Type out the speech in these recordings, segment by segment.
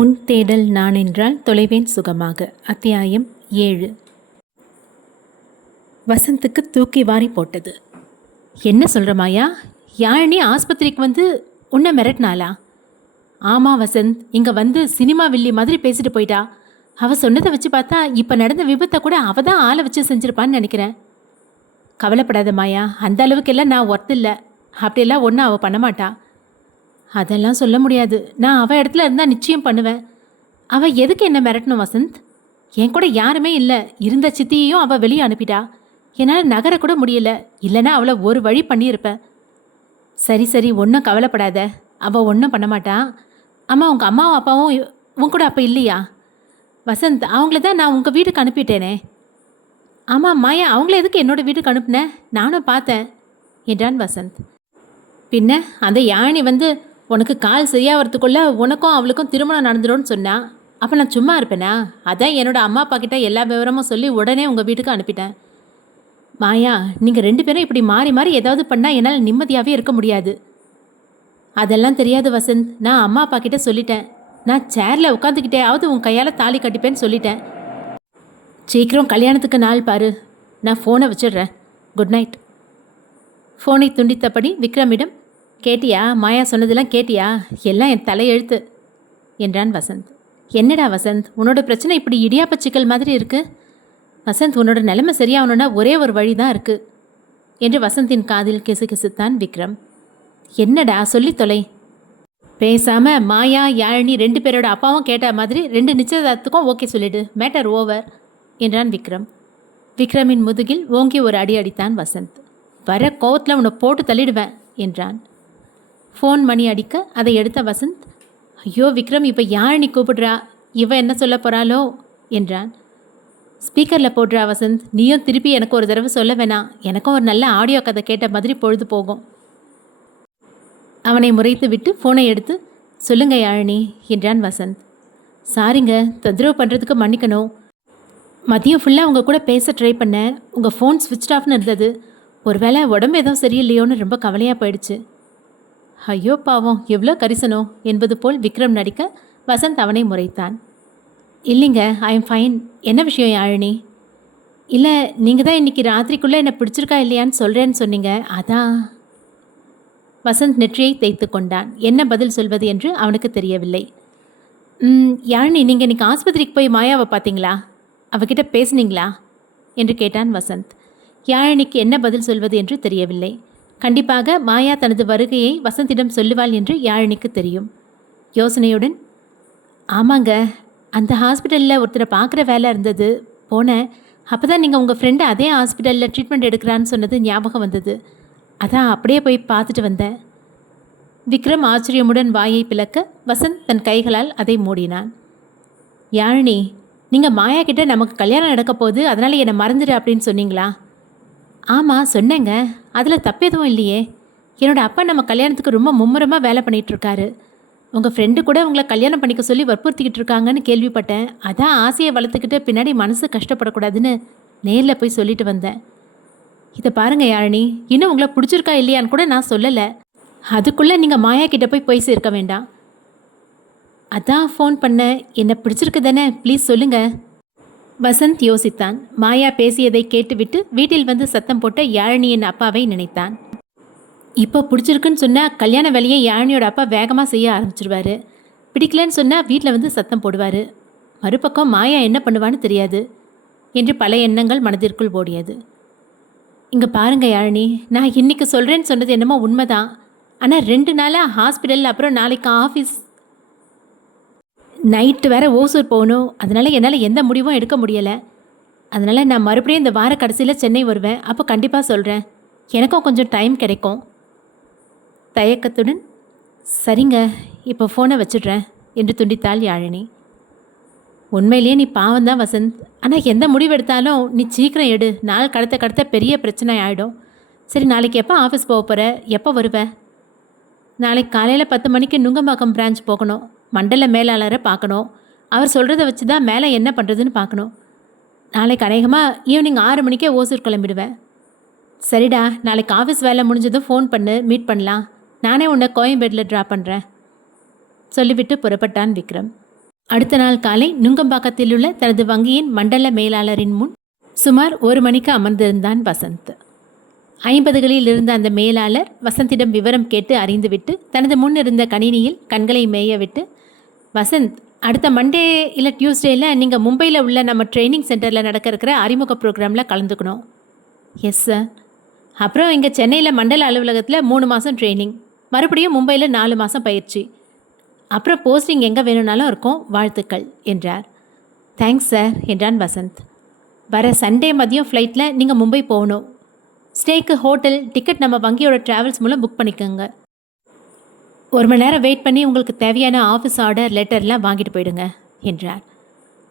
உன் தேடல் நான் என்றால் தொலைவேன் சுகமாக. அத்தியாயம் 7. வசந்துக்கு தூக்கி வாரி போட்டது. என்ன சொல்கிற மாயா? யாழினி ஆஸ்பத்திரிக்கு வந்து உன்னை மிரட்டினாளா? ஆமாம் வசந்த், இங்கே வந்து சினிமா வில்லி மாதிரி பேசிட்டு போயிட்டா. அவள் சொன்னதை வச்சு பார்த்தா இப்போ நடந்த விபத்தை கூட அவள் தான் ஆளை வச்சு செஞ்சுருப்பான்னு நினைக்கிறேன். கவலைப்படாத மாயா, அந்த அளவுக்கெல்லாம் நான் ஒர்த்து இல்லை. அப்படியெல்லாம் ஒன்றும் அவள் பண்ண மாட்டா. அதெல்லாம் சொல்ல முடியாது. நான் அவள் இடத்துல இருந்தால் நிச்சயம் பண்ணுவேன். அவள் எதுக்கு என்ன மிரட்டணும் வசந்த்? என் கூட யாருமே இல்லை. இருந்த சித்தியையும் அவள் வெளியே அனுப்பிட்டா. என்னால் நகர கூட முடியல. இல்லைன்னா அவளை ஒரு வழி பண்ணியிருப்பேன். சரி சரி, ஒன்றும் கவலைப்படாத. அவள் ஒன்றும் பண்ண மாட்டா. அம்மா, உங்கள் அம்மாவும் அப்பாவும் உன் கூட அப்போ இல்லையா? வசந்த், அவங்கள தான் நான் உங்கள் வீட்டுக்கு அனுப்பிட்டேனே. ஆமாம் மாயா, அவங்கள எதுக்கு என்னோடய வீட்டுக்கு அனுப்புனேன்? நானும் பார்த்தேன் என்றான் வசந்த். பின்ன அந்த யாழி வந்து உனக்கு கால் சரியாகிறதுக்குள்ள உனக்கும் அவளுக்கும் திருமணம் நடந்துடும்னு சொன்னா. அப்போ நான் சும்மா இருப்பேனா? அதான் என்னோடய அம்மா அப்பா கிட்ட எல்லா விவரமும் சொல்லி உடனே உங்கள் வீட்டுக்கு அனுப்பிட்டேன். மாயா, நீங்கள் 2 பேரும் இப்படி மாறி மாறி ஏதாவது பண்ணால் என்னால் நிம்மதியாகவே இருக்க முடியாது. அதெல்லாம் தெரியாது வசந்த். நான் அம்மா அப்பா கிட்ட சொல்லிட்டேன். நான் சேரில் உட்காந்துக்கிட்டேயாவது உன் கையால் தாலி கட்டிப்பேன்னு சொல்லிட்டேன். சீக்கிரம் கல்யாணத்துக்கு நாள் பாரு. நான் ஃபோனை வச்சிடுறேன். Good night. ஃபோனை துண்டித்தபடி விக்ரமிடம், கேட்டியா? மாயா சொன்னதெல்லாம் கேட்டியா? எல்லாம் என் தலையெழுத்து என்றான் வசந்த். என்னடா வசந்த், உன்னோட பிரச்சனை இப்படி இடியாப்ப சிக்கல் மாதிரி இருக்கு? வசந்த், உன்னோட நிலைமை சரியாகணுன்னா ஒரே ஒரு வழி தான் இருக்கு என்று வசந்தின் காதில் கிசுகிசுத்தான் விக்ரம். என்னடா, சொல்லி தொலை. பேசாம மாயா யாழினி 2 பேரோட அப்பாவும் கேட்ட மாதிரி 2 நிச்சயதார்த்தத்துக்கும் ஓகே சொல்லிடு. மேட்டர் ஓவர் என்றான் விக்ரம். விக்ரமின் முதுகில் ஓங்கி ஒரு அடி அடித்தான் வசந்த். வர கோவத்தில் உன்னை போட்டு தள்ளிடுவேன் என்றான். ஃபோன் மணி அடிக்க அதை எடுத்த வசந்த், ஐயோ விக்ரம், இப்போ யாழினி கூப்பிடுறா, இவ என்ன சொல்ல போகிறாளோ என்றான். ஸ்பீக்கரில் போடுறா வசந்த். நீயும் திருப்பி எனக்கு ஒரு தடவை சொல்ல வேணாம். எனக்கும் ஒரு நல்ல ஆடியோ கதை கேட்ட மாதிரி பொழுது போகும். அவனை முறைத்து விட்டு ஃபோனை எடுத்து, சொல்லுங்க யாழினி என்றான் வசந்த். சாரிங்க, தொந்தரவு பண்ணுறதுக்கு மன்னிக்கணும். மதியம் ஃபுல்லாக உங்கள் கூட பேச ட்ரை பண்ணேன். உங்கள் ஃபோன் ஸ்விட்ச் ஆஃப்னு இருந்தது. ஒருவேளை உடம்பு எதுவும் சரியில்லையோன்னு ரொம்ப கவலையாக போயிடுச்சு. ஐயோ பாவம், எவ்வளோ கரிசனம் என்பது போல் விக்ரம் நடிக்க வசந்த் அவனை முறைத்தான். இல்லைங்க, ஐ எம் ஃபைன். என்ன விஷயம் யாழினி? இல்லை, நீங்கள் தான் இன்றைக்கி ராத்திரிக்குள்ளே என்னை பிடிச்சிருக்கா இல்லையான்னு சொல்கிறேன்னு சொன்னீங்க, அதான். வசந்த் நெற்றியை தேய்த்து கொண்டான். என்ன பதில் சொல்வது என்று அவனுக்கு தெரியவில்லை. யாழினி, நீங்கள் இன்றைக்கி ஆஸ்பத்திரிக்கு போய் மாயாவை பார்த்தீங்களா? அவகிட்ட பேசுனீங்களா என்று கேட்டான் வசந்த். யாழினிக்கு என்ன பதில் சொல்வது என்று தெரியவில்லை. கண்டிப்பாக மாயா தனது வருகையை வசந்திடம் சொல்லுவாள் என்று யாழினிக்கு தெரியும். யோசனையுடன், ஆமாங்க, அந்த ஹாஸ்பிட்டலில் ஒருத்தரை பார்க்குற வேலை இருந்தது, போனேன். அப்போ தான் நீங்கள் உங்கள் ஃப்ரெண்டு அதே ஹாஸ்பிட்டலில் ட்ரீட்மெண்ட் எடுக்கிறான்னு சொன்னது ஞாபகம் வந்தது. அதான் அப்படியே போய் பார்த்துட்டு வந்தேன். விக்ரம் ஆச்சரியமுடன் வாயை பிளக்க வசந்த் தன் கைகளால் அதை மூடினான். யாழினி, நீங்கள் மாயா கிட்ட நமக்கு கல்யாணம் நடக்க போகுது, அதனால் என்னை மறந்துடு அப்படின்னு சொன்னீங்களா? ஆமாம் சொன்னேங்க, அதில் தப்பு எதுவும் இல்லையே. என்னோடய அப்பா நம்ம கல்யாணத்துக்கு ரொம்ப மும்முரமாக வேலை பண்ணிகிட்ருக்காரு. உங்கள் ஃப்ரெண்டு கூட உங்களை கல்யாணம் பண்ணிக்க சொல்லி வற்புறுத்திக்கிட்டு இருக்காங்கன்னு கேள்விப்பட்டேன். அதான் ஆசையை வளர்த்துக்கிட்டு பின்னாடி மனசு கஷ்டப்படக்கூடாதுன்னு நேரில் போய் சொல்லிட்டு வந்தேன். இதை பாருங்கள் யாழினி, இன்னும் உங்களை பிடிச்சிருக்கா இல்லையான்னு கூட நான் சொல்லலை. அதுக்குள்ளே நீங்கள் மாயா கிட்ட போய் சேர்க்க வேண்டாம். அதான் ஃபோன் பண்ணேன். என்னை பிடிச்சிருக்கு தானே, ப்ளீஸ் சொல்லுங்கள். வசந்த் யோசித்தான். மாயா பேசியதை கேட்டுவிட்டு வீட்டில் வந்து சத்தம் போட்ட யாழினியின் அப்பாவை நினைத்தான். இப்போ பிடிச்சிருக்குன்னு சொன்னால் கல்யாண வேலையை யாழினியோட அப்பா வேகமாக செய்ய ஆரம்பிச்சிருவார். பிடிக்கலன்னு சொன்னால் வீட்டில் வந்து சத்தம் போடுவார். மறுபக்கம் மாயா என்ன பண்ணுவான்னு தெரியாது என்று பல எண்ணங்கள் மனதிற்குள் ஓடியது. இங்கே பாருங்க யாழினி, நான் இன்றைக்கி சொல்கிறேன்னு சொன்னது என்னமோ உண்மைதான். ஆனால் 2 நாளாக ஹாஸ்பிட்டல், அப்புறம் நாளைக்கு ஆஃபீஸ், நைட்டு வேறு ஓசூர் போகணும். அதனால் என்னால் எந்த முடிவும் எடுக்க முடியலை. அதனால் நான் மறுபடியும் இந்த வார கடைசியில் சென்னை வருவேன். அப்போ கண்டிப்பாக சொல்கிறேன். எனக்கும் கொஞ்சம் டைம் கிடைக்கும். தயக்கத்துடன், சரிங்க, இப்போ ஃபோனை வச்சிடுறேன் என்று துண்டித்தாள் யாழினி. உண்மையிலேயே நீ பாவம்தான் வசந்த். ஆனால் எந்த முடிவு எடுத்தாலும் நீ சீக்கிரம் எடு. நாள் கடத்த பெரிய பிரச்சனை ஆகிடும். சரி, நாளைக்கு எப்போ ஆஃபீஸ் போக போகிற? எப்போ வருவேன்? நாளைக்கு காலையில் 10 மணிக்கு நுங்கம்பாக்கம் பிரான்ச் போகணும். மண்டல மேலாளரை பார்க்கணும். அவர் சொல்கிறத வச்சு தான் மேலே என்ன பண்ணுறதுன்னு பார்க்கணும். நாளைக்கு அநேகமாக ஈவினிங் 6 மணிக்கே ஓசூர் கிளம்பிடுவேன். சரிடா, நாளைக்கு ஆஃபீஸ் வேலை முடிஞ்சதும் ஃபோன் பண்ணு, மீட் பண்ணலாம். நானே உன்னை கோயம்பேட்டில் ட்ராப் பண்ணுறேன் சொல்லிவிட்டு புறப்பட்டான் விக்ரம். அடுத்த நாள் காலை நுங்கம்பாக்கத்தில் உள்ள தனது வங்கியின் மண்டல மேலாளரின் முன் சுமார் 1 மணிக்கு அமர்ந்திருந்தான் வசந்த். 50களில் இருந்த அந்த மேலாளர் வசந்திடம் விவரம் கேட்டு அறிந்துவிட்டு தனது முன் இருந்த கணினியில் கண்களை மேய விட்டு, வசந்த், அடுத்த மண்டே இல்லை டியூஸ்டேயில் நீங்கள் மும்பையில் உள்ள நம்ம ட்ரைனிங் சென்டரில் நடக்கிற அறிமுக ப்ரோக்ராமில் கலந்துக்கணும். Yes sir. அப்புறம் இங்கே சென்னையில் மண்டல அலுவலகத்தில் 3 மாதம் ட்ரைனிங், மறுபடியும் மும்பையில் 4 மாதம் பயிற்சி, அப்புறம் போஸ்டிங் எங்கே வேணும்னாலும் இருக்கும், வாழ்த்துக்கள் என்றார். தேங்க்ஸ் சார் என்றான் வசந்த். வர சண்டே மதியம் ஃப்ளைட்டில் நீங்கள் மும்பை போகணும். ஸ்டேக்கு ஹோட்டல் டிக்கெட் நம்ம வங்கியோட ட்ராவல்ஸ் மூலம் புக் பண்ணிக்கோங்க. 1 மணி நேரம் வெயிட் பண்ணி உங்களுக்கு தேவையான ஆஃபீஸ் ஆர்டர் லெட்டர்லாம் வாங்கிட்டு போயிடுங்க என்றார்.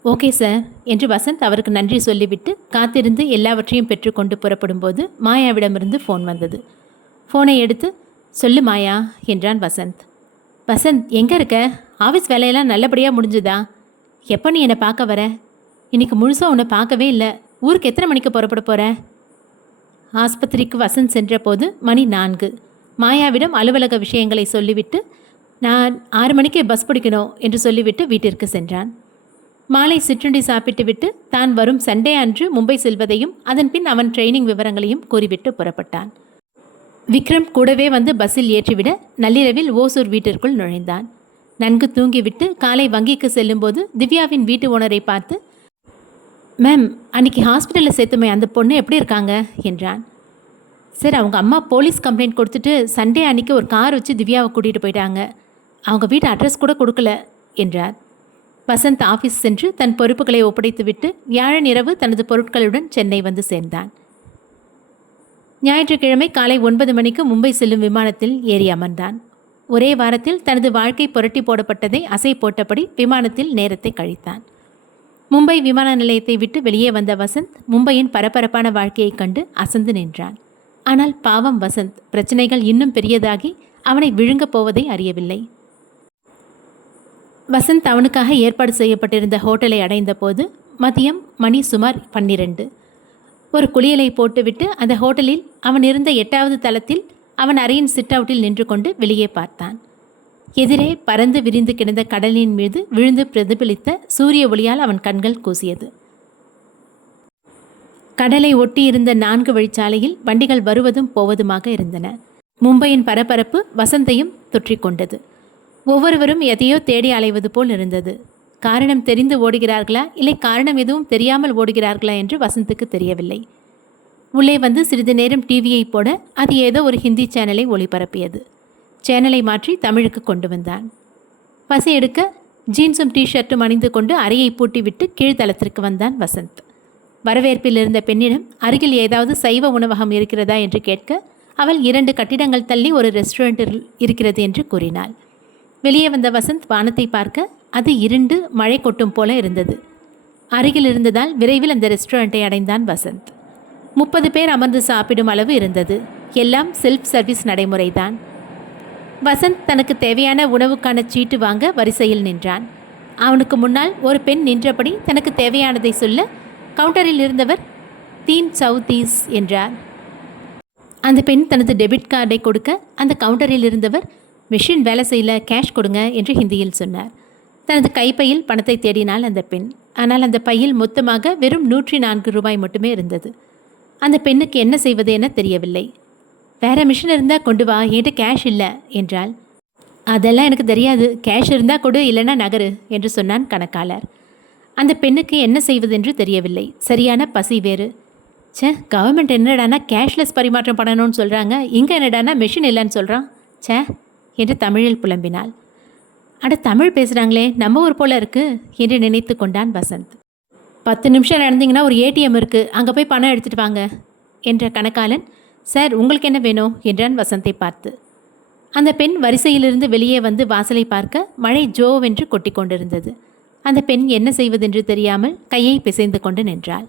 ஓகே சார் என்று வசந்த் அவருக்கு நன்றி சொல்லிவிட்டு காத்திருந்து எல்லாவற்றையும் பெற்றுக்கொண்டு புறப்படும்போது மாயாவிடமிருந்து ஃபோன் வந்தது. ஃபோனை எடுத்து, சொல்லு மாயா என்றான் வசந்த். வசந்த், எங்கே இருக்க? ஆஃபீஸ் வேலையெல்லாம் நல்லபடியாக முடிஞ்சுதா? எப்போ நீ என்னை பார்க்க வர? இன்னைக்கு முழுசாக உன்னை பார்க்கவே இல்லை. ஊருக்கு எத்தனை மணிக்கு புறப்பட போகிற? ஆஸ்பத்திரிக்கு வசந்த் சென்ற போது மணி 4. மாயாவிடம் அலுவலக விஷயங்களை சொல்லிவிட்டு, நான் 6 மணிக்கு பஸ் பிடிக்கணும் என்று சொல்லிவிட்டு வீட்டிற்கு சென்றான். மாலை சிற்றுண்டி சாப்பிட்டு விட்டு தான் வரும் சண்டே அன்று மும்பை செல்வதையும் அதன் பின் அவன் ட்ரைனிங் விவரங்களையும் கூறிவிட்டு புறப்பட்டான். விக்ரம் கூடவே வந்து பஸ்ஸில் ஏற்றிவிட நள்ளிரவில் ஓசூர் வீட்டிற்குள் நுழைந்தான். நன்கு தூங்கிவிட்டு காலை வங்கிக்கு செல்லும்போது திவ்யாவின் வீட்டு ஓனரை பார்த்து, மேம், அன்றைக்கி ஹாஸ்பிட்டலில் சேர்த்துமே அந்த பொண்ணு எப்படி இருக்காங்க என்றான். சார், அவங்க அம்மா போலீஸ் கம்ப்ளைண்ட் கொடுத்துட்டு சண்டே அன்றைக்கி ஒரு கார் வச்சு திவ்யாவை கூட்டிகிட்டு போயிட்டாங்க. அவங்க வீட்டு அட்ரஸ் கூட கொடுக்கல என்றார். வசந்த் ஆஃபீஸ் சென்று தன் பொறுப்புகளை ஒப்படைத்துவிட்டு வியாழன் இரவு தனது பொருட்களுடன் சென்னை வந்து சேர்ந்தான். ஞாயிற்றுக்கிழமை காலை 9 மணிக்கு மும்பை செல்லும் விமானத்தில் ஏறி அமர்ந்தான். ஒரே வாரத்தில் தனது வாழ்க்கை புரட்டி போடப்பட்டதை அசை போட்டபடி விமானத்தில் நேரத்தை கழித்தான். மும்பை விமான நிலையத்தை விட்டு வெளியே வந்த வசந்த் மும்பையின் பரபரப்பான வாழ்க்கையைக் கண்டு அசந்து நின்றான். ஆனால் பாவம் வசந்த், பிரச்சனைகள் இன்னும் பெரியதாகி அவனை விழுங்கப் போவதை அறியவில்லை. வசந்த் அவனுக்காக ஏற்பாடு செய்யப்பட்டிருந்த ஹோட்டலை அடைந்த போது மதியம் மணி சுமார் 12. ஒரு குளியலை போட்டுவிட்டு அந்த ஹோட்டலில் அவன் இருந்த 8வது தளத்தில் அவன் அறையின் சிட் அவுட்டில் நின்று கொண்டு வெளியே பார்த்தான். எதிரே பறந்து விரிந்து கிடந்த கடலின் மீது விழுந்து பிரதிபலித்த சூரிய ஒளியால் அவன் கண்கள் கூசியது. கடலை ஒட்டி இருந்த 4 வழிச்சாலையில் வண்டிகள் வருவதும் போவதுமாக இருந்தன. மும்பையின் பரபரப்பு வசந்தையும் தொற்றிக்கொண்டது. ஒவ்வொருவரும் எதையோ தேடி அலைவது போல் இருந்தது. காரணம் தெரிந்து ஓடுகிறார்களா இல்லை காரணம் எதுவும் தெரியாமல் ஓடுகிறார்களா என்று வசந்துக்கு தெரியவில்லை. உள்ளே வந்து சிறிது நேரம் டிவியை போட அது ஏதோ ஒரு ஹிந்தி சேனலை ஒளிபரப்பியது. சேனலை மாற்றி தமிழுக்கு கொண்டு வந்தான். பசி எடுக்க ஜீன்ஸும் டிஷர்ட்டும் அணிந்து கொண்டு அறையை பூட்டிவிட்டு கீழ்த்தளத்திற்கு வந்தான் வசந்த். வரவேற்பில் இருந்த பெண்ணிடம் அருகில் ஏதாவது சைவ உணவகம் இருக்கிறதா என்று கேட்க அவள் 2 கட்டிடங்கள் தள்ளி ஒரு ரெஸ்டாரண்ட்டில் இருக்கிறது என்று கூறினாள். வெளியே வந்த வசந்த் வானத்தை பார்க்க அது இருண்டு மழை கொட்டும் போல இருந்தது. அருகில் இருந்ததால் விரைவில் அந்த ரெஸ்டாரண்ட்டை அடைந்தான் வசந்த். 30 பேர் அமர்ந்து சாப்பிடும் அளவு இருந்தது. எல்லாம் செல்ஃப் சர்வீஸ் நடைமுறைதான். வசந்த் தனக்கு தேவையான உணவுக்கான சீட்டு வாங்க வரிசையில் நின்றான். அவனுக்கு முன்னால் ஒரு பெண் நின்றபடி தனக்கு தேவையானதை சொல்ல கவுண்டரில் இருந்தவர் 3 சவுதீஸ் என்றார். அந்த பெண் தனது டெபிட் கார்டை கொடுக்க அந்த கவுண்டரில் இருந்தவர் மிஷின் வேலை செய்யல, கேஷ் கொடுங்க என்று ஹிந்தியில் சொன்னார். தனது கைப்பையில் பணத்தை தேடினாள் அந்த பெண். ஆனால் அந்த பையில் மொத்தமாக வெறும் 104 ரூபாய் மட்டுமே இருந்தது. அந்த பெண்ணுக்கு என்ன செய்வது என தெரியவில்லை. வேற மிஷின் இருந்தால் கொண்டு வா, என்கிட்ட கேஷ் இல்லை என்றாள். அதெல்லாம் எனக்கு தெரியாது, கேஷ் இருந்தால் கொடு, இல்லைன்னா நகரு என்று சொன்னான் கணக்காளர். அந்த பெண்ணுக்கு என்ன செய்வதென்று தெரியவில்லை. சரியான பசி வேறு. கவர்மெண்ட் என்னடானா கேஷ்லெஸ் பரிமாற்றம் பண்ணணும்னு சொல்கிறாங்க, இங்கே என்னடானா மிஷின் இல்லைன்னு சொல்கிறான் என்று தமிழில் புலம்பினாள். அட, தமிழ் பேசுகிறாங்களே, நம்ம ஊர் போல இருக்கு என்று நினைத்து கொண்டான் வசந்த். 10 நிமிஷம் நடந்தீங்கன்னா ஒரு ஏடிஎம் இருக்குது, அங்கே போய் பணம் எடுத்துகிட்டு வாங்க என்ற கணக்காளன், சார் உங்களுக்கு என்ன வேணும் என்றான் வசந்தை பார்த்து. அந்த பெண் வரிசையிலிருந்து வெளியே வந்து வாசலை பார்க்க மழை ஜோவென்று கொட்டி கொண்டிருந்தது. அந்த பெண் என்ன செய்வதென்று தெரியாமல் கையை பிசைந்து கொண்டு நின்றாள்.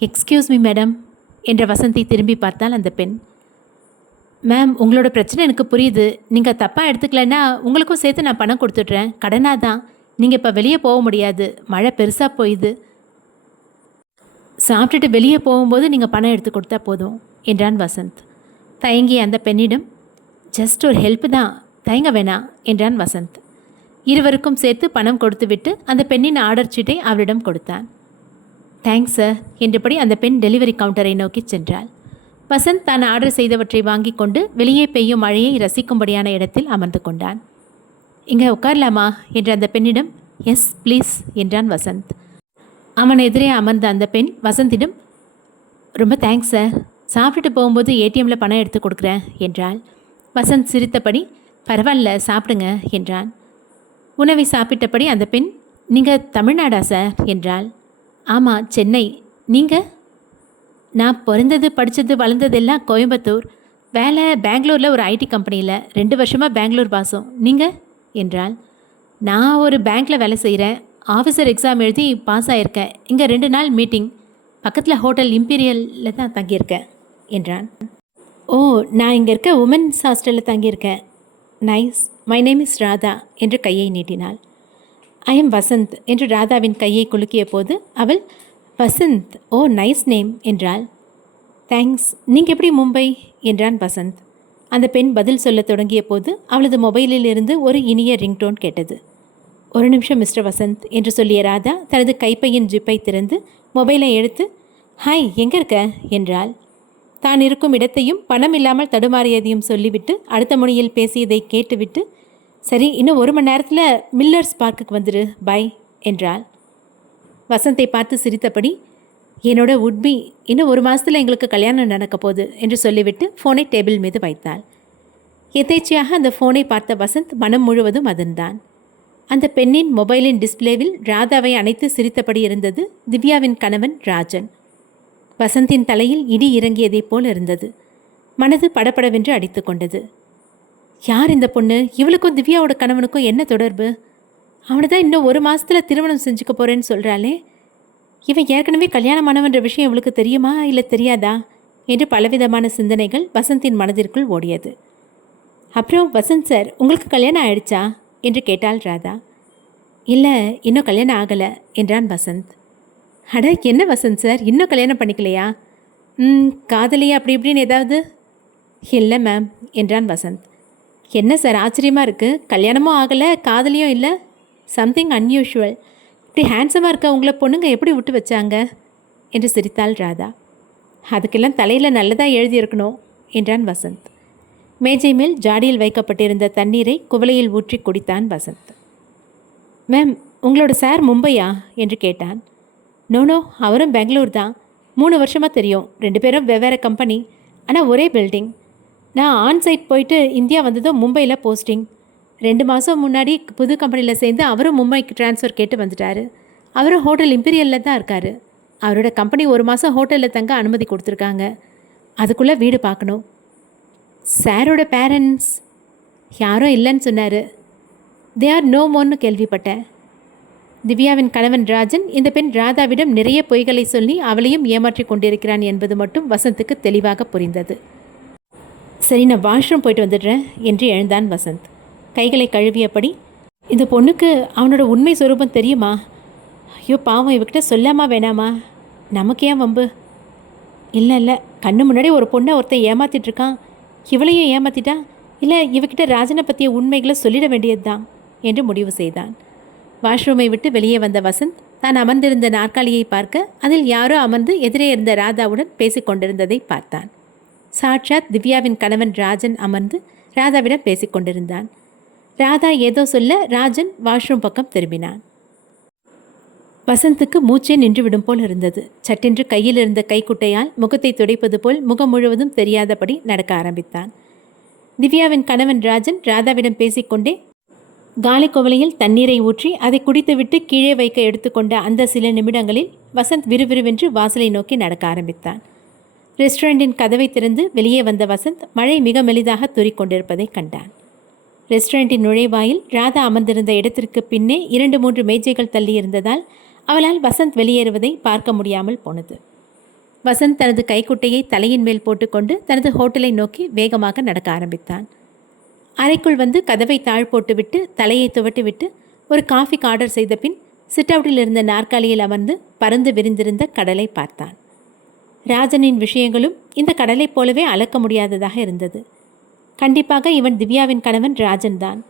எக்ஸ்கியூஸ் மீ மேடம் என்ற வசந்தை திரும்பி பார்த்தால் அந்த பெண். மேம், உங்களோட பிரச்சனை எனக்கு புரியுது. நீங்கள் தப்பாக எடுத்துக்கலன்னா உங்களுக்கும் சேர்த்து நான் பணம் கொடுத்துட்றேன். கடனாக தான். நீங்கள் இப்போ வெளியே போக முடியாது, மழை பெருசாக போயுது. சாப்பிட்டுட்டு வெளியே போகும்போது நீங்கள் பணம் எடுத்து கொடுத்தா போதும் என்றான் வசந்த். தயங்கிய அந்த பெண்ணிடம், ஜஸ்ட் ஒரு ஹெல்ப் தான், தயங்க வேணாம் என்றான் வசந்த். இருவருக்கும் சேர்த்து பணம் கொடுத்துவிட்டு அந்த பெண்ணின் ஆர்டர் சீட்டை அவரிடம் கொடுத்தான். தேங்க்ஸ் சார் என்றபடி அந்த பெண் டெலிவரி கவுண்டரை நோக்கி சென்றாள். வசந்த் தான் ஆர்டர் செய்தவற்றை வாங்கி கொண்டு வெளியே பெய்யும் மழையை ரசிக்கும்படியான இடத்தில் அமர்ந்து கொண்டான். இங்கே உட்காரலாமா என்று அந்த பெண்ணிடம் எஸ் ப்ளீஸ் என்றான் வசந்த். அவன் எதிரே அமர்ந்த அந்த பெண் வசந்திடம் ரொம்ப தேங்க்ஸ் சார், சாப்பிட்டுட்டு போகும்போது ஏடிஎம்மில் பணம் எடுத்து கொடுக்குறேன் என்றாள். வசந்த் சிரித்தபடி பரவாயில்ல சாப்பிடுங்க என்றான். உணவை சாப்பிட்டபடி அந்த பெண் நீங்கள் தமிழ்நாடா சார் என்றாள். ஆமாம் சென்னை. நீங்கள்? நான் பிறந்தது படித்தது வளர்ந்ததெல்லாம் கோயம்புத்தூர். வேலை பெங்களூரில் ஒரு ஐடி கம்பெனியில் 2 வருஷமாக பெங்களூர் வாசம். நீங்கள் என்றாள். நான் ஒரு பேங்க்கில் வேலை செய்கிறேன். ஆஃபீஸர் எக்ஸாம் எழுதி பாஸ் ஆகியிருக்கேன். இங்கே 2 நாள் மீட்டிங். பக்கத்தில் ஹோட்டல் இம்பீரியலில் தான் தங்கியிருக்கேன் என்றான். ஓ, நான் இங்கே இருக்க உமன்ஸ் ஹாஸ்டலில் தங்கியிருக்கேன். Nice. My name is Radha என்று கையை நீட்டினாள். ஐ எம் வசந்த் என்று ராதாவின் கையை குலுக்கிய போது அவள் வசந்த், ஓ நைஸ் நேம் என்றாள். தேங்க்ஸ். நீங்கள் எப்படி மும்பை என்றான் வசந்த். அந்த பெண் பதில் சொல்ல தொடங்கிய போது அவளது மொபைலில் இருந்து ஒரு இனிய ரிங்டோன் கேட்டது. ஒரு நிமிஷம் மிஸ்டர் வசந்த் என்று சொல்லிய ராதா தனது கைப்பையின் ஜிப்பை திறந்து மொபைலை எடுத்து ஹாய் எங்கே இருக்க என்றாள். தான் இருக்கும் இடத்தையும் பணம் இல்லாமல் தடுமாறியதையும் சொல்லிவிட்டு அடுத்த முனையில் பேசியதை கேட்டுவிட்டு சரி இன்னும் 1 மணி நேரத்தில் மில்லர்ஸ் பார்க்குக்கு வந்துடு பை என்றாள். வசந்தை பார்த்து சிரித்தபடி என்னோட உட்பி இன்னும் 1 மாதத்தில் எங்களுக்கு கல்யாணம் நடக்க போகுது என்று சொல்லிவிட்டு ஃபோனை டேபிள் மீது வைத்தாள். எதேச்சையாக அந்த ஃபோனை பார்த்த வசந்த் மனம் முழுவதும் அதன்தான். அந்த பெண்ணின் மொபைலின் டிஸ்பிளேவில் ராதாவை அணைத்து சிரித்தபடி இருந்தது திவ்யாவின் கணவன் ராஜன். வசந்தின் தலையில் இடி இறங்கியதைப் போல் இருந்தது. மனது படபடவென்று அடித்து கொண்டது. யார் இந்த பொண்ணு? இவளுக்கும் திவ்யாவோட கணவனுக்கும் என்ன தொடர்பு? அவனை தான் இன்னும் 1 மாதத்தில் திருமணம் செஞ்சுக்க போகிறேன்னு சொல்கிறாளே. இவன் ஏற்கனவே கல்யாணமானவன்ற விஷயம் இவளுக்கு தெரியுமா இல்லை தெரியாதா என்று பலவிதமான சிந்தனைகள் வசந்தின் மனதிற்குள் ஓடியது. அப்புறம் வசந்த் சார் உங்களுக்கு கல்யாணம் ஆயிடுச்சா என்று கேட்டாள் ராதா. இல்லை இன்னும் கல்யாணம் ஆகலை என்றான் வசந்த். அட என்ன வசந்த் சார் இன்னும் கல்யாணம் பண்ணிக்கலையா? காதலியா அப்படி இப்படின்னு ஏதாவது? இல்லை மேம் என்றான் வசந்த். என்ன சார் ஆச்சரியமாக இருக்குது, கல்யாணமும் ஆகலை காதலியும் இல்லை, சம்திங் அன்யூஷுவல். இப்படி ஹேண்ட்ஸமாக இருக்க உங்களை பொண்ணுங்க எப்படி விட்டு வச்சாங்க என்று சிரித்தாள் ராதா. அதுக்கெல்லாம் தலையில் நல்லதாக எழுதியிருக்கணும் என்றான் வசந்த். மேஜை மேல் ஜாடியில் வைக்கப்பட்டிருந்த தண்ணீரை குவளையில் ஊற்றி குடித்தான் வசந்த். மேம் உங்களோட சார் மும்பையா என்று கேட்டான். நோ அவரும் பெங்களூர் தான். 3 வருஷமாக தெரியும். 2 பேரும் வெவ்வேறு கம்பெனி, ஆனால் ஒரே பில்டிங். நான் ஆன்சைட் போயிட்டு இந்தியா வந்ததும் மும்பையில் போஸ்டிங். 2 மாதம் முன்னாடி புது கம்பெனியில் சேர்ந்து அவரும் மும்பைக்கு ட்ரான்ஸ்ஃபர் கேட்டு வந்துட்டார். அவரும் ஹோட்டல் இம்பீரியலில் தான் இருக்கார். அவரோட கம்பெனி 1 மாதம் ஹோட்டலில் தங்க அனுமதி கொடுத்துருக்காங்க. அதுக்குள்ளே வீடு பார்க்கணும். சாரோட பேரண்ட்ஸ் யாரும் இல்லைன்னு சொன்னார். தே ஆர் நோ மோர்னு கேள்விப்பட்டேன். திவ்யாவின் கணவன் ராஜன் இந்த பெண் ராதாவிடம் நிறைய பொய்களை சொல்லி அவளையும் ஏமாற்றி கொண்டிருக்கிறான் என்பது மட்டும் வசந்துக்கு தெளிவாக புரிந்தது. சரி நான் வாஷ்ரூம் போயிட்டு வந்துடுறேன் என்று எழுந்தான் வசந்த். கைகளை கழுவியபடி இந்த பொண்ணுக்கு அவனோட உண்மை சொரூபம் தெரியுமா? ஐயோ பாவம், இவகிட்ட சொல்லாமா வேணாமா? நமக்கு ஏன் வம்பு? இல்லை கண்ணு முன்னாடி ஒரு பொண்ணை ஒருத்தன் ஏமாத்திட்டுருக்கான், இவளையும் ஏமாத்திட்டா. இல்லை இவகிட்ட ராஜனை பற்றிய உண்மைகளை சொல்லிட வேண்டியது தான் என்று முடிவு செய்தான். வாஷ்ரூமை விட்டு வெளியே வந்த வசந்த் தான் அமர்ந்திருந்த நாற்காலியை பார்க்க அதில் யாரோ அமர்ந்து எதிரே இருந்த ராதாவுடன் பேசிக் கொண்டிருந்ததை பார்த்தான். சாட்சாத் திவ்யாவின் கணவன் ராஜன் அமர்ந்து ராதாவிடம் பேசிக் கொண்டிருந்தான். ராதா ஏதோ சொல்ல ராஜன் வாஷ்ரூம் பக்கம் திரும்பினான். வசந்துக்கு மூச்சே நின்றுவிடும் போல் இருந்தது. சட்டென்று கையில் இருந்த கைக்குட்டையால் முகத்தை துடைப்பது போல் முகம் முழுவதும் தெரியாதபடி நடக்க ஆரம்பித்தான். திவ்யாவின் கணவன் ராஜன் ராதாவிடம் பேசிக்கொண்டே காலி குவளையில் தண்ணீரை ஊற்றி அதை குடித்துவிட்டு கீழே வைக்க எடுத்துக்கொண்ட அந்த சில நிமிடங்களில் வசந்த் விறுவிறுவென்று வாசலை நோக்கி நடக்க ஆரம்பித்தான். ரெஸ்டாரண்டின் கதவை திறந்து வெளியே வந்த வசந்த் மழை மிக மெலிதாக தூறிக்கொண்டிருப்பதை கண்டான். ரெஸ்டாரண்டின் நுழைவாயில் ராதா அமர்ந்திருந்த இடத்திற்கு பின்னே 2-3 மேஜைகள் தள்ளி இருந்ததால் அவளால் வசந்த் வெளியேறுவதை பார்க்க முடியாமல் போனது. வசந்த் தனது கைக்குட்டையை தலையின் மேல் போட்டுக்கொண்டு தனது ஹோட்டலை நோக்கி வேகமாக நடக்க ஆரம்பித்தான். அறைக்குள் வந்து கதவை தாழ் போட்டுவிட்டு தலையை துவட்டிவிட்டு ஒரு காஃபிக்கு ஆர்டர் செய்த பின் சிட் அவுட்டில் இருந்த நாற்காலியில் அமர்ந்து பறந்து விரிந்திருந்த கடலை பார்த்தான். ராஜனின் விஷயங்களும் இந்த கடலைப் போலவே அளக்க முடியாததாக இருந்தது. கண்டிப்பாக இவன் திவ்யாவின் கணவன் ராஜன் தான்.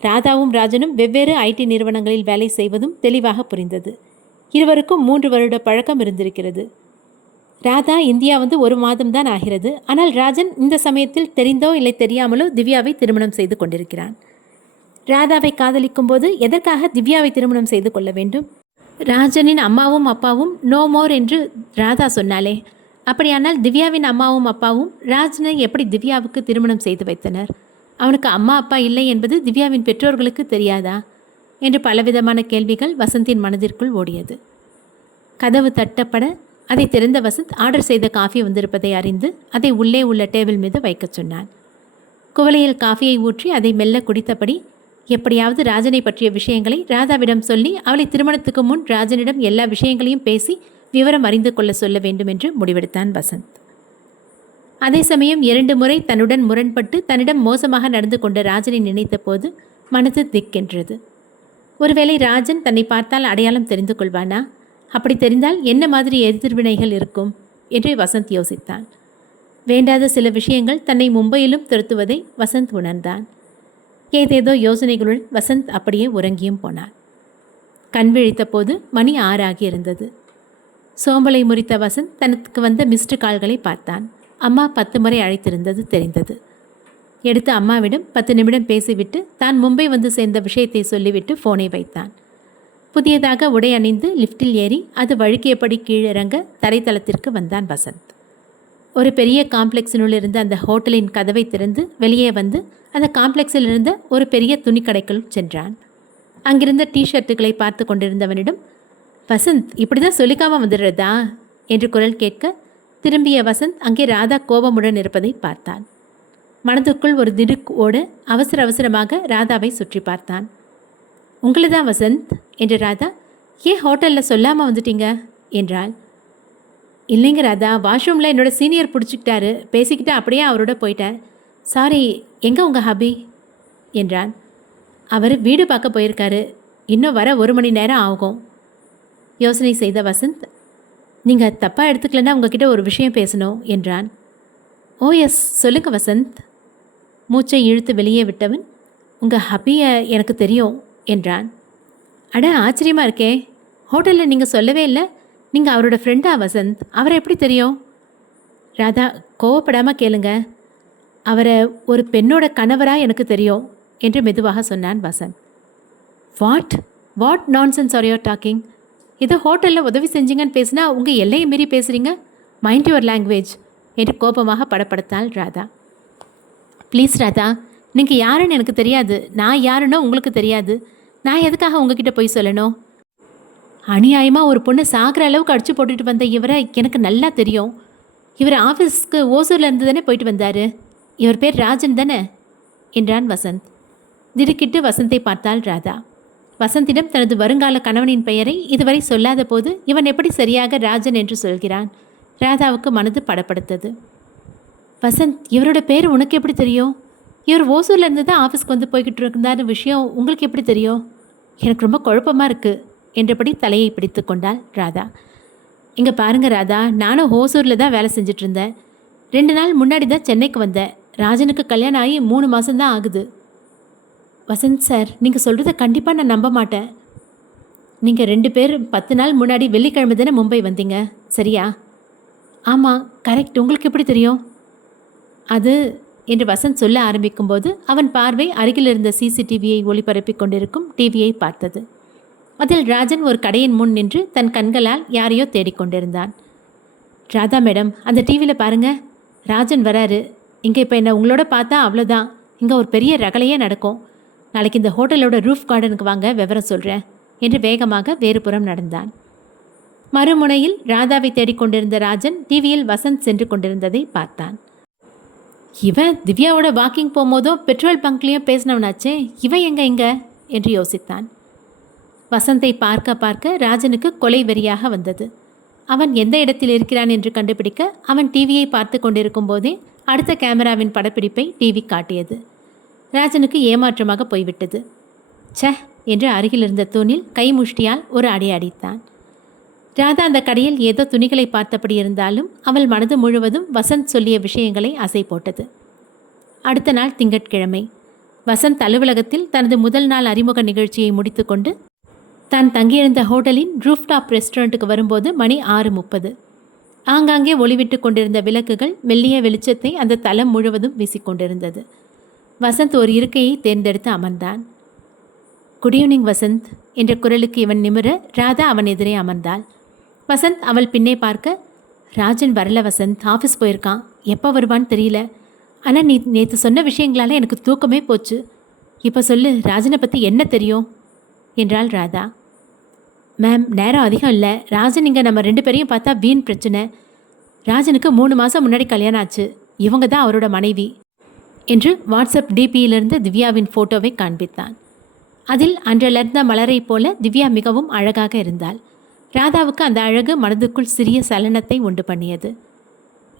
ராதாவும் ராஜனும் வெவ்வேறு ஐடி நிறுவனங்களில் வேலை செய்வதும் தெளிவாக புரிந்தது. இருவருக்கும் 3 வருட பழக்கம் இருந்திருக்கிறது. ராதா இந்தியா வந்து 1 மாதம்தான் ஆகிறது. ஆனால் ராஜன் இந்த சமயத்தில் தெரிந்தோ இல்லை தெரியாமலோ திவ்யாவை திருமணம் செய்து கொண்டிருக்கிறான். ராதாவை காதலிக்கும் போது எதற்காக திவ்யாவை திருமணம் செய்து கொள்ள வேண்டும்? ராஜனின் அம்மாவும் அப்பாவும் நோ மோர் என்று ராதா சொன்னாலே, அப்படியானால் திவ்யாவின் அம்மாவும் அப்பாவும் ராஜனை எப்படி திவ்யாவுக்கு திருமணம் செய்து வைத்தனர்? அவனுக்கு அம்மா அப்பா இல்லை என்பது திவ்யாவின் பெற்றோர்களுக்கு தெரியாதா என்று பலவிதமான கேள்விகள் வசந்தின் மனதிற்குள் ஓடியது. கதவு தட்டப்பட அதை திறந்த வசந்த் ஆர்டர் செய்த காஃபி வந்திருப்பதை அறிந்து அதை உள்ளே உள்ள டேபிள் மீது வைக்கச் சொன்னான். குவளையில் காஃபியை ஊற்றி அதை மெல்ல குடித்தபடி எப்படியாவது ராஜனை பற்றிய விஷயங்களை ராதாவிடம் சொல்லி அவளை திருமணத்துக்கு முன் ராஜனிடம் எல்லா விஷயங்களையும் பேசி விவரம் அறிந்து கொள்ள சொல்ல வேண்டும் என்று முடிவெடுத்தான் வசந்த். அதே சமயம் 2 முறை தன்னுடன் முரண்பட்டு தன்னிடம் மோசமாக நடந்து கொண்ட ராஜனை நினைத்த போது மனது திக்கென்றது. ஒருவேளை ராஜன் தன்னை பார்த்தால் அடையாளம் தெரிந்து கொள்வானா? அப்படி தெரிந்தால் என்ன மாதிரி எதிர்வினைகள் இருக்கும் என்று வசந்த் யோசித்தான். வேண்டாத சில விஷயங்கள் தன்னை மும்பையிலும் துரத்துவதை வசந்த் உணர்ந்தான். ஏதேதோ யோசனைகளுடன் வசந்த் அப்படியே உறங்கியும் போனான். கண் விழித்த போது மணி 6 ஆகியிருந்தது. சோம்பலை முறித்த வசந்த் தனக்கு வந்த மிஸ்டு கால்களை பார்த்தான். அம்மா 10 முறை அழைத்திருந்தது தெரிந்தது. எடுத்து அம்மாவிடம் 10 நிமிடம் பேசிவிட்டு தான் மும்பை வந்து சேர்ந்த விஷயத்தை சொல்லிவிட்டு ஃபோனை வைத்தான். புதியதாக உடை அணிந்து லிஃப்டில் ஏறி அது வழுக்கியபடி கீழிறங்க தரைத்தளத்திற்கு வந்தான் வசந்த். ஒரு பெரிய காம்ப்ளெக்ஸினுள் இருந்த அந்த ஹோட்டலின் கதவை திறந்து வெளியே வந்து அந்த காம்ப்ளெக்ஸில் இருந்த ஒரு பெரிய துணிக்கடைக்குள் சென்றான். அங்கிருந்த டிஷர்ட்டுகளை பார்த்து கொண்டிருந்தவனிடம், வசந்த் இப்படி தான் சொல்லிக்காமல் வந்துடுறதா என்று குரல் கேட்க திரும்பிய வசந்த் அங்கே ராதா கோபமுடன் இருப்பதை பார்த்தான். மனதுக்குள் ஒரு திடுக்கு ஓட அவசர அவசரமாக ராதாவை சுற்றி பார்த்தான். உங்களை தான் வசந்த் என்று ராதா. ஏன் ஹோட்டலில் சொல்லாமல் வந்துட்டீங்க என்றாள். இல்லைங்க ராதா, வாஷ்ரூமில் என்னோட சீனியர் பிடிச்சிக்கிட்டாரு, பேசிக்கிட்டு அப்படியே அவரோட போயிட்டேன். சாரி, எங்கே உங்கள் ஹபி என்றான். அவர் வீடு பார்க்க போயிருக்காரு, இன்னும் வர 1 மணி நேரம் ஆகும். யோசனை செய்த வசந்த், நீங்கள் தப்பாக எடுத்துக்கலன்னா உங்ககிட்ட ஒரு விஷயம் பேசணும் என்றான். ஓ எஸ், சொல்லுங்க வசந்த். மூச்சை இழுத்து வெளியே விட்டவன், உங்கள் ஹபியை எனக்கு தெரியும் என்றான். அட ஆச்சரியமாக இருக்கே, ஹோட்டலில் நீங்கள் சொல்லவே இல்லை. நீங்கள் அவரோட ஃப்ரெண்டா வசந்த்? அவரை எப்படி தெரியும்? ராதா, கோவப்படாமல் கேளுங்க. அவரை ஒரு பெண்ணோட கணவராக எனக்கு தெரியும் என்று மெதுவாக சொன்னான் Vasanth. What what nonsense are your talking? ஏதோ ஹோட்டலில் உதவி செஞ்சீங்கன்னு பேசினா உங்கள் எல்லையை மீறி பேசுகிறீங்க. மைண்ட் யுவர் லாங்குவேஜ் என்று கோபமாக படப்படுத்தாள் ராதா. ப்ளீஸ் ராதா, நீங்கள் யாருன்னு எனக்கு தெரியாது, நான் யாருன்னோ உங்களுக்கு தெரியாது. நான் எதுக்காக உங்ககிட்ட போய் சொல்லணும்? அநியாயமாக ஒரு பொண்ணை சாகிற அளவுக்கு அடிச்சு போட்டுட்டு வந்த இவரை எனக்கு நல்லா தெரியும். இவர் ஆஃபீஸ்க்கு ஓசூரில் இருந்து தானே போயிட்டு வந்தார். இவர் பேர் ராஜன் தானே என்றான் வசந்த். திடுக்கிட்டு வசந்தை பார்த்தாள் ராதா. வசந்திடம் தனது வருங்கால கணவனின் பெயரை இதுவரை சொல்லாத போது இவன் எப்படி சரியாக ராஜன் என்று சொல்கிறான்? ராதாவுக்கு மனது படப்படுத்தது. வசந்த், இவரோட பேர் உனக்கு எப்படி தெரியும்? இவர் ஓசூரில் இருந்து தான் ஆஃபீஸ்க்கு வந்து போய்கிட்டு இருந்தார் விஷயம் உங்களுக்கு எப்படி தெரியும்? எனக்கு ரொம்ப குழப்பமாக இருக்குது என்றபடி தலையை பிடித்து கொண்டாள் ராதா. இங்கே பாருங்க ராதா, நானும் ஓசூரில் தான் வேலை செஞ்சுட்டு இருந்தேன். 2 நாள் முன்னாடி தான் சென்னைக்கு வந்தேன். ராஜனுக்கு கல்யாணம் ஆகி 3 மாதம்தான் ஆகுது. வசந்த் சார், நீங்கள் சொல்கிறத கண்டிப்பாக நான் நம்ப மாட்டேன். நீங்கள் 2 பேரும் 10 நாள் முன்னாடி வெள்ளிக்கிழமை தானே மும்பை வந்தீங்க, சரியா? ஆமாம், கரெக்ட். உங்களுக்கு எப்படி தெரியும்? அது என்று வசந்த் சொல்ல ஆரம்பிக்கும்போது அவன் பார்வை அருகில் இருந்த சிசிடிவியை ஒளிபரப்பிக் கொண்டிருக்கும் டிவியை பார்த்தது. அதில் ராஜன் ஒரு கடையின் முன் நின்று தன் கண்களால் யாரையோ தேடிக்கொண்டிருந்தான். ராதா மேடம், அந்த டிவியில் பாருங்க, ராஜன் வராரு. இங்கே இப்போ என்ன உங்களோட பார்த்தா அவ்வளோதான், இங்கே ஒரு பெரிய ரகலையே நடக்கும். நாளைக்கு இந்த ஹோட்டலோட ரூஃப் கார்டனுக்கு வாங்க, விவரம் சொல்கிறேன் என்று வேகமாக வேறு புறம் நடந்தான். மறுமுனையில் ராதாவை தேடிக்கொண்டிருந்த ராஜன் டிவியில் வசந்த் சென்று கொண்டிருந்ததை பார்த்தான். இவன் திவ்யாவோட வாக்கிங் போகும்போதும் பெட்ரோல் பங்க்லேயும் பேசினவனாச்சே, இவன் எங்கே இங்கே என்று யோசித்தான். வசந்தை பார்க்க பார்க்க ராஜனுக்கு கொலை வெறியாக வந்தது. அவன் எந்த இடத்தில் இருக்கிறான் என்று கண்டுபிடிக்க அவன் டிவியை பார்த்து கொண்டிருக்கும் போதே அடுத்த கேமராவின் படப்பிடிப்பை டிவி காட்டியது. ராஜனுக்கு ஏமாற்றமாக போய்விட்டது. சே என்று அருகில் இருந்த தூணில் கை முஷ்டியால் ஒரு அடி அடித்தான். ராதா அந்த கடையில் ஏதோ துணிகளை பார்த்தபடி இருந்தாலும் அவள் மனது முழுவதும் வசந்த் சொல்லிய விஷயங்களை அசை போட்டது. அடுத்த நாள் திங்கட்கிழமை. வசந்த் அலுவலகத்தில் தனது முதல் நாள் அறிமுக நிகழ்ச்சியை முடித்துக்கொண்டு தான் தங்கியிருந்த ஹோட்டலின் ரூஃப்டாப் ரெஸ்டாரண்ட்டுக்கு வரும்போது மணி 6:30. ஆங்காங்கே ஒளிவிட்டு கொண்டிருந்த விளக்குகள் மெல்லிய வெளிச்சத்தை அந்த தளம் முழுவதும் வீசிக்கொண்டிருந்தது. வசந்த் ஒரு இருக்கையை தேர்ந்தெடுத்து அமர்ந்தான். குட் ஈவினிங் வசந்த் என்ற குரலுக்கு இவன் நிமிர ராதா அவன் எதிரே அமர்ந்தாள். வசந்த் அவள் பின்னே பார்க்க, ராஜன் வரல வசந்த், ஆஃபீஸ் போயிருக்கான், எப்போ வருவான்னு தெரியல. ஆனால் நீ நேற்று சொன்ன விஷயங்களால் எனக்கு தூக்கமே போச்சு. இப்போ சொல்லு, ராஜனை பற்றி என்ன தெரியும் என்றாள் ராதா. மேம், நேரம் அதிகம் இல்லை. ராஜன் இங்கே நம்ம 2 பேரையும் பார்த்தா வீண் பிரச்சனை. ராஜனுக்கு 3 மாதம் முன்னாடி கல்யாணம் ஆச்சு. இவங்க தான் அவரோட மனைவி என்று வாட்ஸ்அப் டிபியிலிருந்து திவ்யாவின் ஃபோட்டோவை காண்பித்தான். அதில் அன்றலர்ந்த மலரை போல திவ்யா மிகவும் அழகாக இருந்தாள். ராதாவுக்கு அந்த அழகு மனதுக்குள் சிறிய சலனத்தை உண்டு பண்ணியது.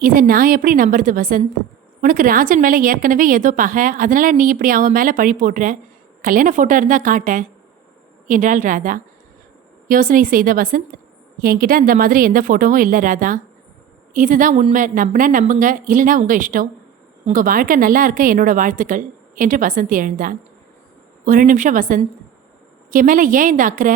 இதை நான் எப்படி நம்புறது வசந்த்? உனக்கு ராஜன் மேலே ஏற்கனவே ஏதோ பகை, அதனால் நீ இப்படி அவன் மேலே பழி போடுற. கல்யாண ஃபோட்டோ இருந்தால் காட்டேன் என்றாள் ராதா. யோசனை செய்த வசந்த், என்கிட்ட அந்த மாதிரி எந்த ஃபோட்டோவும் இல்லை ராதா. இதுதான் உண்மை, நம்பினா நம்புங்க, இல்லைனா உங்கள் இஷ்டம். உங்கள் வாழ்க்கை நல்லா இருக்க என்னோட வாழ்த்துக்கள் என்று வசந்த் எழுந்தான். ஒரு நிமிஷம் வசந்த், என் மேலே ஏன் இந்த அக்கறை?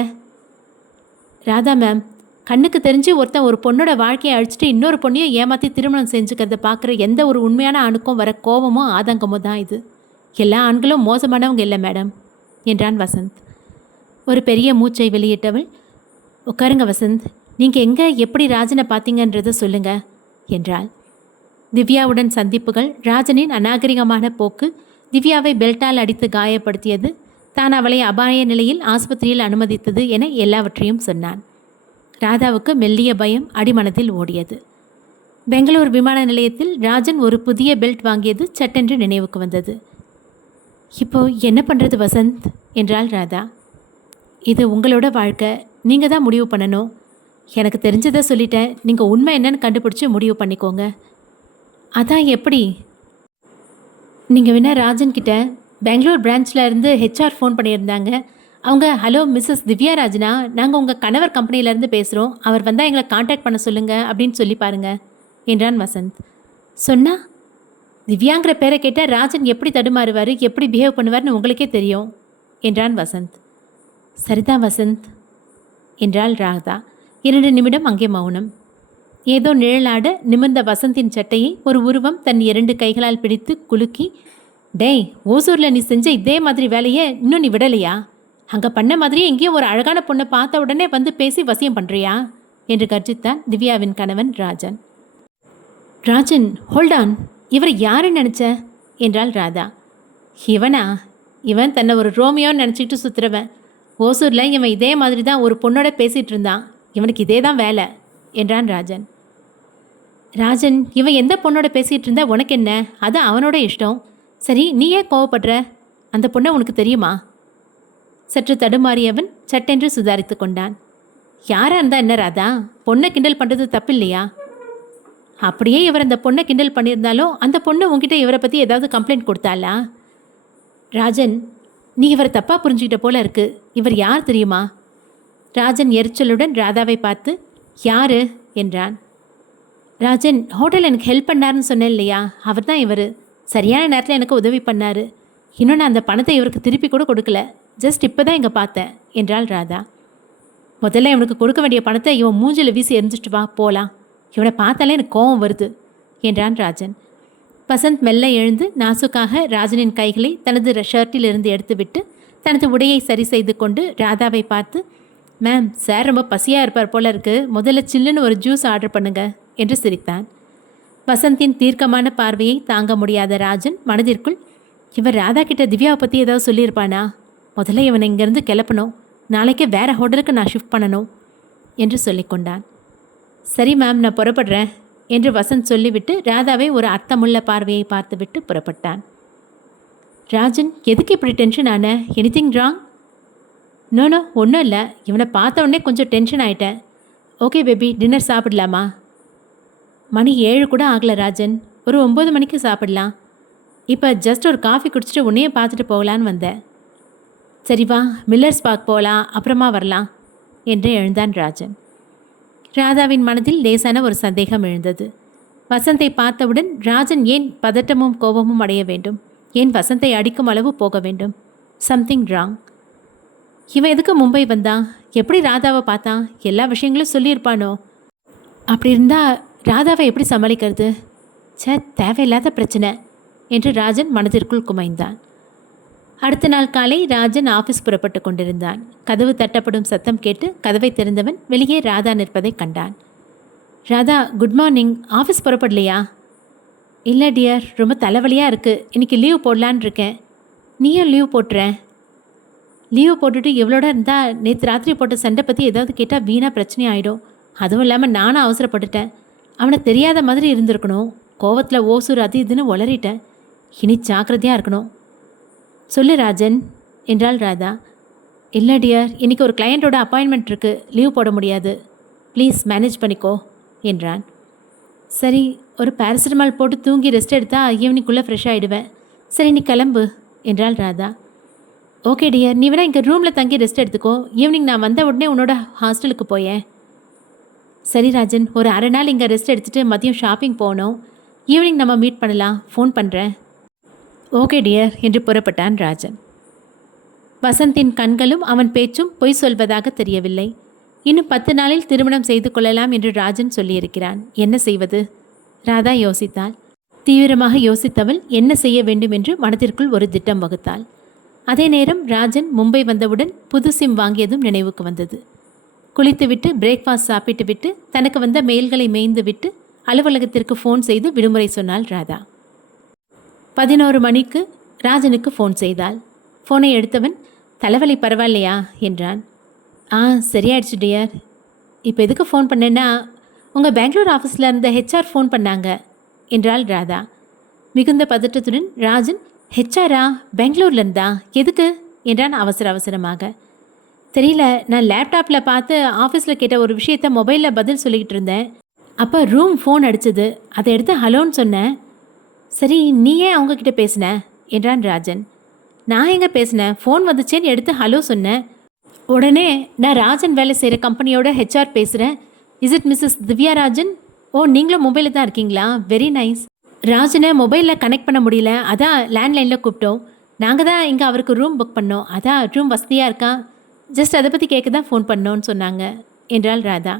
ராதா மேம், கண்ணுக்கு தெரிஞ்சு ஒருத்தன் ஒரு பொண்ணோட வாழ்க்கையை அழிச்சிட்டு இன்னொரு பொண்ணையும் ஏமாற்றி திருமணம் செஞ்சுக்கிறத பார்க்குற எந்த ஒரு உண்மையான ஆணுக்கும் வர கோபமோ ஆதங்கமோ தான் இது. எல்லா ஆண்களும் மோசமானவங்க இல்லை மேடம் என்றான் வசந்த். ஒரு பெரிய மூச்சை வெளியிட்டவள், உட்காருங்க வசந்த், நீங்கள் எங்கே எப்படி ராஜனை பார்த்தீங்கன்றதை சொல்லுங்க என்றாள். திவ்யாவுடன் சந்திப்புகள், ராஜனின் அநாகரிகமான போக்கு, திவ்யாவை பெல்ட்டால் அடித்து காயப்படுத்தியது, தான் அவளை அபாய நிலையில் ஆஸ்பத்திரியில் அனுமதித்தது என எல்லாவற்றையும் சொன்னான். ராதாவுக்கு மெல்லிய பயம் அடிமனத்தில் ஓடியது. பெங்களூர் விமான நிலையத்தில் ராஜன் ஒரு புதிய பெல்ட் வாங்கியது சட்டென்று நினைவுக்கு வந்தது. இப்போ என்ன பண்ணுறது வசந்த் என்றாள் ராதா. இது உங்களோட வாழ்க்கை, நீங்கள் தான் முடிவு பண்ணணும். எனக்கு தெரிஞ்சதை சொல்லிட்டேன், நீங்கள் உண்மை என்னன்னு கண்டுபிடிச்சி முடிவு பண்ணிக்கோங்க. அதான் எப்படி? நீங்கள் வேணா ராஜன்கிட்ட பெங்களூர் பிரான்ச்சில் இருந்து ஹெச்ஆர் ஃபோன் பண்ணியிருந்தாங்க. அவங்க, ஹலோ மிஸ்ஸஸ் திவ்யா ராஜனா, நாங்கள் உங்கள் கணவர் கம்பெனியிலேருந்து பேசுகிறோம், அவர் வந்தால் எங்களை காண்டாக்ட் பண்ண சொல்லுங்கள் அப்படின்னு சொல்லி பாருங்கள் என்றான் வசந்த். சொன்னா திவ்யாங்கிற பேரை கேட்டால் ராஜன் எப்படி தடுமாறுவார், எப்படி பிஹேவ் பண்ணுவார்னு உங்களுக்கே தெரியும் என்றான் வசந்த். சரிதான் வசந்த் என்றாள் ராதா. 2 நிமிடம் அங்கே மௌனம். ஏதோ நிழலாட நிமிர்ந்த வசந்தின் சட்டையை ஒரு உருவம் தன் 2 கைகளால் பிடித்து குலுக்கி, டேய், ஓசூரில் நீ செஞ்ச இதே மாதிரி வேலையை இன்னும் நீ விடலையா? அங்கே பண்ண மாதிரியே எங்கேயும் ஒரு அழகான பொண்ணை பார்த்த உடனே வந்து பேசி வசியம் பண்ணுறியா என்று கர்ஜித்தான் திவ்யாவின் கணவன் ராஜன். ராஜன், ஹோல்டான், இவர் யாருன்னு நினச்ச என்றாள் ராதா. இவனா? இவன் தன்னை ஒரு ரோமியோன்னு நினச்சிக்கிட்டு சுற்றுறவன். ஓசூரில் இவன் இதே மாதிரி தான் ஒரு பொண்ணோட பேசிகிட்டு இருந்தான். இவனுக்கு இதே தான் வேலை என்றான் ராஜன். ராஜன், இவன் எந்த பொண்ணோட பேசிகிட்டு இருந்தா உனக்கு என்ன? அது அவனோட இஷ்டம். சரி, நீ ஏன் கோவப்படுற? அந்த பொண்ணை உனக்கு தெரியுமா? சற்று தடுமாறியவன் சட்டென்று சுதாரித்து கொண்டான். யாராக இருந்தா என்ன ராதா? பொண்ணை கிண்டல் பண்ணுறது தப்பு இல்லையா? அப்படியே இவர் அந்த பொண்ணை கிண்டல் பண்ணியிருந்தாலும் அந்த பொண்ணு உங்ககிட்ட இவரை பற்றி ஏதாவது கம்ப்ளைண்ட் கொடுத்தாளா? ராஜன், நீ இவரை தப்பாக புரிஞ்சுக்கிட்ட போல இருக்கு. இவர் யார் தெரியுமா? ராஜன் எரிச்சலுடன் ராதாவை பார்த்து, யாரு என்றான். ராஜன், ஹோட்டல் எனக்கு ஹெல்ப் பண்ணாருன்னு சொன்னேன் இல்லையா, அவர் தான் இவர். சரியான நேரத்தில் எனக்கு உதவி பண்ணார். இன்னும் நான் அந்த பணத்தை இவருக்கு திருப்பி கூட கொடுக்கல. ஜஸ்ட் இப்போ தான் இங்கே பார்த்தேன் என்றாள் ராதா. முதல்ல இவனுக்கு கொடுக்க வேண்டிய பணத்தை இவன் மூஞ்சில் வீசி எரிஞ்சிட்டு வா, போகலாம். இவனை பார்த்தாலே எனக்கு கோபம் வருது என்றான் ராஜன். வசந்த் மெல்ல எழுந்து நாசுக்காக ராஜனின் கைகளை தனது ஷர்ட்டிலிருந்து எடுத்துவிட்டு தனது உடையை சரி செய்து கொண்டு ராதாவை பார்த்து, மேம், சார் ரொம்ப பசியாக இருப்பார் போல இருக்கு, முதல்ல சில்லுன்னு ஒரு ஜூஸ் ஆர்டர் பண்ணுங்க என்று சிரித்தான். வசந்தின் தீர்க்கமான பார்வையை தாங்க முடியாத ராஜன் மனதிற்குள், இவர் ராதா கிட்ட திவ்யாவை பற்றி ஏதாவது சொல்லியிருப்பானா? முதல்ல இவனை இங்கேருந்து கிளப்பணும், நாளைக்கே வேறு ஹோட்டலுக்கு நான் ஷிஃப்ட் பண்ணணும் என்று சொல்லிக்கொண்டான். சரி மேம், நான் புறப்படுறேன் என்று வசந்த் சொல்லிவிட்டு ராதாவை ஒரு அர்த்தமுள்ள பார்வையை பார்த்துவிட்டு புறப்பட்டான். ராஜன், எதுக்கு இப்படி டென்ஷன் ஆன? Anything wrong? நோ, ஒன்றும் இல்லை. இவனை பார்த்த உடனே கொஞ்சம் டென்ஷன் ஆகிட்டேன். ஓகே பேபி, டின்னர் சாப்பிடலாமா? மணி 7 கூட ஆகலை ராஜன், ஒரு 9 மணிக்கு சாப்பிடலாம். இப்போ ஜஸ்ட் ஒரு காஃபி குடிச்சிட்டு உன்னையே பார்த்துட்டு போகலான்னு வந்தேன். சரி வா, மில்லர்ஸ் பார்க் போகலாம், அப்புறமா வரலாம் என்று எழுந்தான் ராஜன். ராதாவின் மனதில் லேசான ஒரு சந்தேகம் எழுந்தது. வசந்தை பார்த்தவுடன் ராஜன் ஏன் பதட்டமும் கோபமும் அடைய வேண்டும்? ஏன் வசந்தை அடிக்கும் அளவு போக வேண்டும்? Something wrong. இவன் எதுக்கு மும்பை வந்தான்? எப்படி ராதாவை பார்த்தான்? எல்லா விஷயங்களும் சொல்லியிருப்பானோ? அப்படி இருந்தால் ராதாவை எப்படி சமாளிக்கிறது? தேவையில்லாத பிரச்சனை என்று ராஜன் மனதிற்குள் குமைந்தான். அடுத்த நாள் காலை ராஜன் ஆஃபீஸ் புறப்பட்டு கொண்டிருந்தான். கதவு தட்டப்படும் சத்தம் கேட்டு கதவை திறந்தவன் வெளியே ராதா நிற்பதை கண்டான். Radha, good morning. ஆஃபீஸ் புறப்படலையா? இல்லை டியர், ரொம்ப தலைவலியாக இருக்குது. இன்றைக்கி லீவ் போடலான் இருக்கேன். நீயும் லீவ் போட்டுறேன். லீவு போட்டுட்டு எவ்வளோட இருந்தால் நேற்று ராத்திரி போட்ட சண்டை பற்றி ஏதாவது கேட்டால் வீணாக பிரச்சனை ஆகிடும். அதுவும் இல்லாமல் நானும் அவசரப்பட்டுட்டேன். அவனை தெரியாத மாதிரி இருந்திருக்கணும். கோவத்தில் ஓசூர் அது இதுன்னு உளறிட்டேன். இனி ஜாக்கிரதையாக இருக்கணும். சொல்லு ராஜன் என்றாள் ராதா. இல்லை டியர், இன்றைக்கி ஒரு கிளையண்ட்டோட அப்பாயின்மெண்ட் இருக்குது. லீவ் போட முடியாது. ப்ளீஸ் மேனேஜ் பண்ணிக்கோ என்றான். சரி, ஒரு பேராசிட்டமால் போட்டு தூங்கி ரெஸ்ட் எடுத்தால் ஈவினிங்குள்ளே ஃப்ரெஷ் ஆகிடுவேன். சரி, நீ கிளம்பு என்றாள் ராதா. ஓகே டியர், நீ வேணா இங்கே ரூமில் தங்கி ரெஸ்ட் எடுத்துக்கோ. ஈவினிங் நான் வந்த உடனே உன்னோட ஹாஸ்டலுக்கு போயேன். சரி ராஜன், ஒரு அரை நாள் இங்கே ரெஸ்ட் எடுத்துகிட்டு மதியம் ஷாப்பிங் போகணும். ஈவினிங் நம்ம மீட் பண்ணலாம். ஃபோன் பண்ணுறேன். ஓகே டியர் என்று புறப்பட்டான் ராஜன். வசந்தின் கண்களும் அவன் பேச்சும் பொய் சொல்வதாக தெரியவில்லை. இன்னும் 10 நாளில் திருமணம் செய்து கொள்ளலாம் என்று ராஜன் சொல்லியிருக்கிறான். என்ன செய்வது? ராதா யோசித்தாள். தீவிரமாக யோசித்தவள் என்ன செய்ய வேண்டும் என்று மனதிற்குள் ஒரு திட்டம் வகுத்தாள். அதே நேரம் ராஜன் மும்பை வந்தவுடன் புது சிம் வாங்கியதும் நினைவுக்கு வந்தது. குளித்துவிட்டு பிரேக்ஃபாஸ்ட் சாப்பிட்டு விட்டு தனக்கு வந்த மெயில்களை மேய்ந்து விட்டு அலுவலகத்திற்கு ஃபோன் செய்து விடுமுறை சொன்னாள் ராதா. 11 மணிக்கு ராஜனுக்கு ஃபோன் செய்தாள். ஃபோனை எடுத்தவன், தலைவலி பரவாயில்லையா என்றான். சரியாயிடுச்சு டியர். இப்போ எதுக்கு ஃபோன் பண்ணேன்னா, உங்கள் பெங்களூர் ஆஃபீஸில் இருந்த ஹெச்ஆர் ஃபோன் பண்ணாங்க என்றாள் ராதா. மிகுந்த பதற்றத்துடன் ராஜன், ஹெச்ஆரா? பெங்களூர்லேருந்தா? எதுக்கு என்றான் அவசரமாக. தெரியல, நான் லேப்டாப்பில் பார்த்து ஆஃபீஸில் கேட்ட ஒரு விஷயத்த மொபைலில் பதில் சொல்லிக்கிட்டு இருந்தேன். அப்போ ரூம் ஃபோன் அடிச்சது. அதை எடுத்து ஹலோன்னு சொன்னேன். சரி, நீ ஏன் அவங்கக்கிட்ட பேசின என்றான் ராஜன். நான் எங்கே பேசினேன்? ஃபோன் வந்துச்சேன்னு எடுத்து ஹலோ சொன்னேன். உடனே, நான் ராஜன் வேலை செய்கிற கம்பெனியோட ஹெச்ஆர் பேசுகிறேன். Is it Mrs Divya Rajan? Oh, நீங்களும் மொபைலில் தான் இருக்கீங்களா? Very nice. ராஜனை மொபைலில் கனெக்ட் பண்ண முடியல, அதான் லேண்ட்லைனில் கூப்பிட்டோம். நாங்கள் தான் இங்கே அவருக்கு ரூம் புக் பண்ணோம். அதான் ரூம் வசதியாக இருக்கா, ஜஸ்ட் அதை பற்றி கேட்க தான் ஃபோன் பண்ணோன்னு சொன்னாங்க என்றாள் ராதா.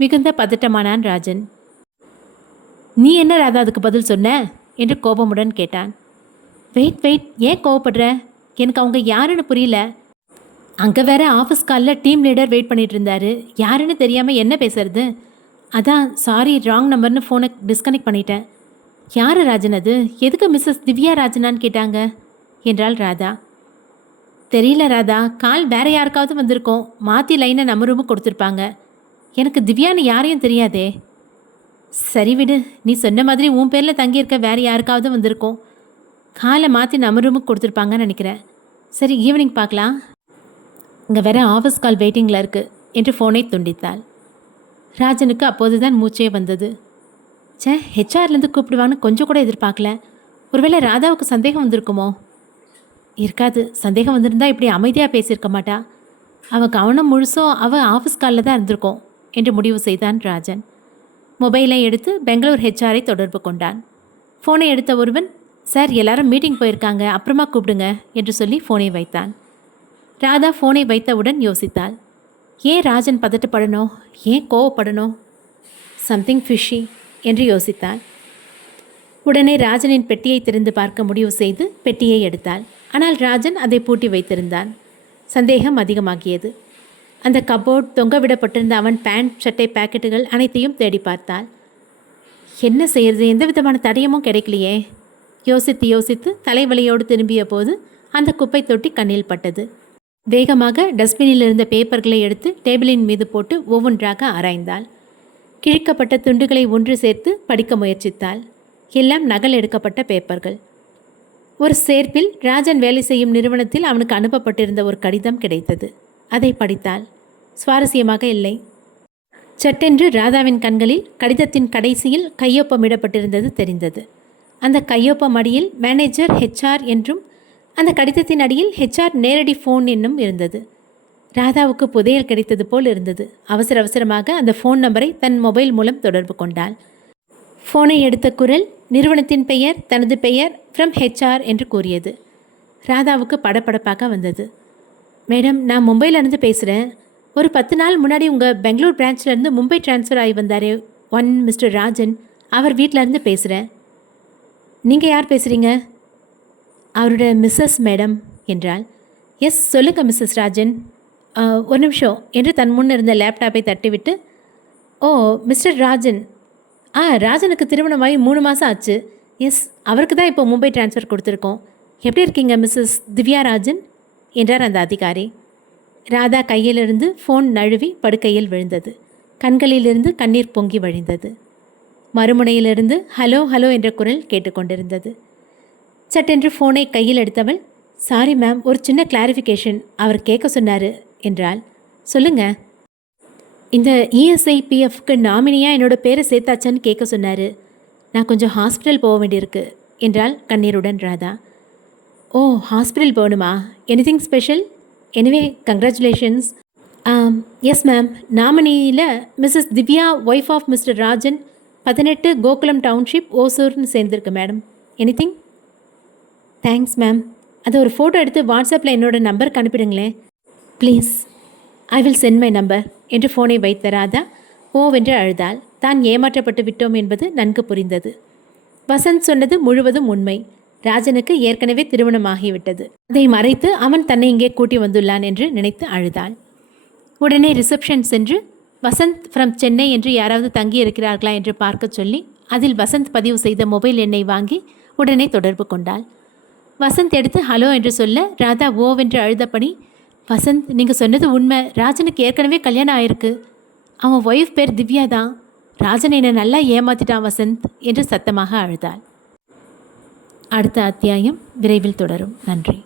மிகுந்த பதட்டமானான் ராஜன். நீ என்ன ராதா அதுக்கு பதில் சொன்ன என்று கோபமுடன் கேட்டான். வெயிட், ஏன் கோவப்படுற? எனக்கு அவங்க யாருன்னு புரியல. அங்கே வேற ஆஃபீஸ் காலில் டீம் லீடர் வெயிட் பண்ணிட்டு இருந்தாரு. யாருன்னு தெரியாமல் என்ன பேசுறது? அதான் சாரி, ராங் நம்பர்னு ஃபோனை டிஸ்கனெக்ட் பண்ணிட்டேன். யார் ராஜன் அது? எதுக்கு மிஸ்ஸஸ் திவ்யா ராஜனான்னு கேட்டாங்க என்றாள் ராதா. தெரியல ராதா, கால் வேற யாருக்காவது வந்திருக்கோம். மாற்றி லைனை நம்ம ரூமுக்கு கொடுத்துருப்பாங்க. எனக்கு திவ்யான்னு யாரையும் தெரியாதே. சரி விடு, நீ சொன்ன மாதிரி உன் பேரில் தங்கியிருக்க வேற யாருக்காவது வந்திருக்கோம். காலை மாற்றி நம்ம ரூமுக்கு கொடுத்துருப்பாங்கன்னு நினைக்கிறேன். சரி, ஈவினிங் பார்க்கலாம். இங்கே வேற ஆஃபீஸ் கால் வெயிட்டிங்கில் இருக்குது என்று ஃபோனை துண்டித்தாள். ராஜனுக்கு அப்போதுதான் மூச்சே வந்தது. ஹெச்ஆர்லேருந்து கூப்பிடுவான்னு கொஞ்சம் கூட எதிர்பார்க்கல. ஒருவேளை ராதாவுக்கு சந்தேகம் வந்திருக்குமோ? இருக்காது, சந்தேகம் வந்திருந்தா இப்படி அமைதியாக பேசியிருக்க மாட்டா. அவள் கவனம் முழுசும் அவள் ஆஃபீஸ் காலில் தான் இருந்திருக்கோம் என்று முடிவு செய்தான் ராஜன். மொபைலை எடுத்து பெங்களூர் ஹெச்ஆரை தொடர்பு கொண்டான். ஃபோனை எடுத்த ஒருவன், சார் எல்லாரும் மீட்டிங் போயிருக்காங்க, அப்புறமா கூப்பிடுங்க என்று சொல்லி ஃபோனை வைத்தான். ராதா ஃபோனை வைத்தவுடன் யோசித்தாள். ஏன் ராஜன் பதட்டப்படணும்? ஏன் கோவப்படணும்? சம்திங் ஃபிஷி என்று யோசித்தாள். உடனே ராஜனின் பெட்டியை திறந்து பார்க்க முடிவு செய்து பெட்டியை எடுத்தாள். ஆனால் ராஜன் அதை பூட்டி வைத்திருந்தான். சந்தேகம் அதிகமாகியது. அந்த கபோர்ட், தொங்கவிடப்பட்டிருந்த அவன் பேண்ட் சட்டை பாக்கெட்டுகள் அனைத்தையும் தேடி பார்த்தாள். என்ன செய்யறது? எந்த விதமான தடயமும் கிடைக்கலையே. யோசித்து தலைவலியோடு திரும்பிய போது அந்த குப்பை தொட்டி கண்ணில் பட்டது. வேகமாக டஸ்ட்பினில் இருந்த பேப்பர்களை எடுத்து டேபிளின் மீது போட்டு ஒவ்வொன்றாக ஆராய்ந்தாள். கிழிக்கப்பட்ட துண்டுகளை ஒன்று சேர்த்து படிக்க முயற்சித்தாள். எல்லாம் நகல் எடுக்கப்பட்ட பேப்பர்கள். ஒரு சேர்ப்பில் ராஜன் வேலை செய்யும் நிறுவனத்தில் அவனுக்கு அனுப்பப்பட்டிருந்த ஒரு கடிதம் கிடைத்தது. அதை படித்தாள். சுவாரஸ்யமாக இல்லை. சட்டென்று ராதாவின் கண்களில் கடிதத்தின் கடைசியில் கையொப்பமிடப்பட்டிருந்தது தெரிந்தது. அந்த கையொப்பம் அடியில் மேனேஜர் ஹெச்ஆர் என்றும் அந்த கடிதத்தின் அடியில் ஹெச்ஆர் நேரடி ஃபோன் என்னும் இருந்தது. ராதாவுக்கு புதையல் கிடைத்தது போல் இருந்தது. அவசரமாக அந்த ஃபோன் நம்பரை தன் மொபைல் மூலம் தொடர்பு கொண்டாள். ஃபோனை எடுத்த குரல் நிறுவனத்தின் பெயர், தனது பெயர், ஃப்ரம் ஹெச்ஆர் என்று கூறியது. ராதாவுக்கு படபடப்பாக வந்தது. மேடம், நான் மும்பையிலேருந்து பேசுகிறேன். ஒரு 10 நாள் முன்னாடி உங்கள் பெங்களூர் பிரான்ச்லேருந்து மும்பை ட்ரான்ஸ்ஃபர் ஆகி வந்தார் ஒன் மிஸ்டர் ராஜன், அவர் வீட்டிலேருந்து பேசுகிறேன். நீங்கள் யார் பேசுகிறீங்க? அவரோட மிஸ்ஸஸ் மேடம் என்றாள். எஸ், சொல்லுங்கள் மிஸ்ஸஸ் ராஜன். ஒரு நிமிஷம் என்று தன் முன் இருந்த லேப்டாப்பை தட்டிவிட்டு, ஓ மிஸ்டர் ராஜன். ராஜனுக்கு திருமணமாகி 3 மாதம் ஆச்சு. எஸ், அவருக்கு தான் இப்போ மும்பை ட்ரான்ஸ்ஃபர் கொடுத்துருக்கோம். எப்படி இருக்கீங்க மிஸ்ஸஸ் திவ்யா ராஜன் என்றார் அந்த அதிகாரி. ராதா கையிலிருந்து ஃபோன் நழுவி படுக்கையில் விழுந்தது. கண்களிலிருந்து கண்ணீர் பொங்கி வழிந்தது. மறுமுனையிலிருந்து ஹலோ ஹலோ என்ற குரல் கேட்டுக்கொண்டிருந்தது. சட்டென்று ஃபோனை கையில் எடுத்தவள், சாரி மேம், ஒரு சின்ன கிளாரிஃபிகேஷன் அவர் கேட்க சொன்னார் என்றாள். சொல்லுங்க. இந்த இஎஸ்ஐபிஎஃப்க்கு நாமினியாக என்னோட பேரை சேர்த்தாச்சான்னு கேட்க சொன்னார். நான் கொஞ்சம் ஹாஸ்பிட்டல் போக வேண்டியிருக்கு என்றாள் கண்ணீருடன் ராதா. ஓ, ஹாஸ்பிட்டல் போகணுமா? Anything special? Anyway congratulations. Yes ma'am, நாமினியில் Mrs Divya wife of mister Rajan, 18 Gokulam township, ஓசூர்னு சேர்ந்துருக்கு மேடம். எனிதிங்? Thanks ma'am. அதை ஒரு ஃபோட்டோ எடுத்து வாட்ஸ்அப்பில் என்னோட நம்பருக்கு அனுப்பிடுங்களேன் please. I will send my number என்று ஃபோனை வைத்த ராதா ஓவென்று அழுதாள். தான் ஏமாற்றப்பட்டு விட்டோம் என்பது நன்கு புரிந்தது. வசந்த் சொன்னது முழுவதும் உண்மை. ராஜனுக்கு ஏற்கனவே திருமணமாகிவிட்டது. அதை மறைத்து அவன் தன்னை இங்கே கூட்டி வந்துள்ளான் என்று நினைத்து அழுதாள். உடனே ரிசப்ஷன் சென்று வசந்த் ஃப்ரம் சென்னை என்று யாராவது தங்கி இருக்கிறார்களா என்று பார்க்க சொல்லி அதில் வசந்த் பதிவு செய்த மொபைல் எண்ணை வாங்கி உடனே தொடர்பு கொண்டாள். வசந்த் எடுத்து ஹலோ என்று சொல்ல ராதா ஓவென்று அழுதபடி, வசந்த், நீங்கள் சொன்னது உண்மை. ராஜனுக்கு ஏற்கனவே கல்யாணம் ஆயிருக்கு. அவன் ஒய்ஃப் பேர் திவ்யா தான். ராஜன் என்னை நல்லா ஏமாத்திட்டான் வசந்த் என்று சத்தமாக அழுதாள். அடுத்த அத்தியாயம் விரைவில் தொடரும். நன்றி.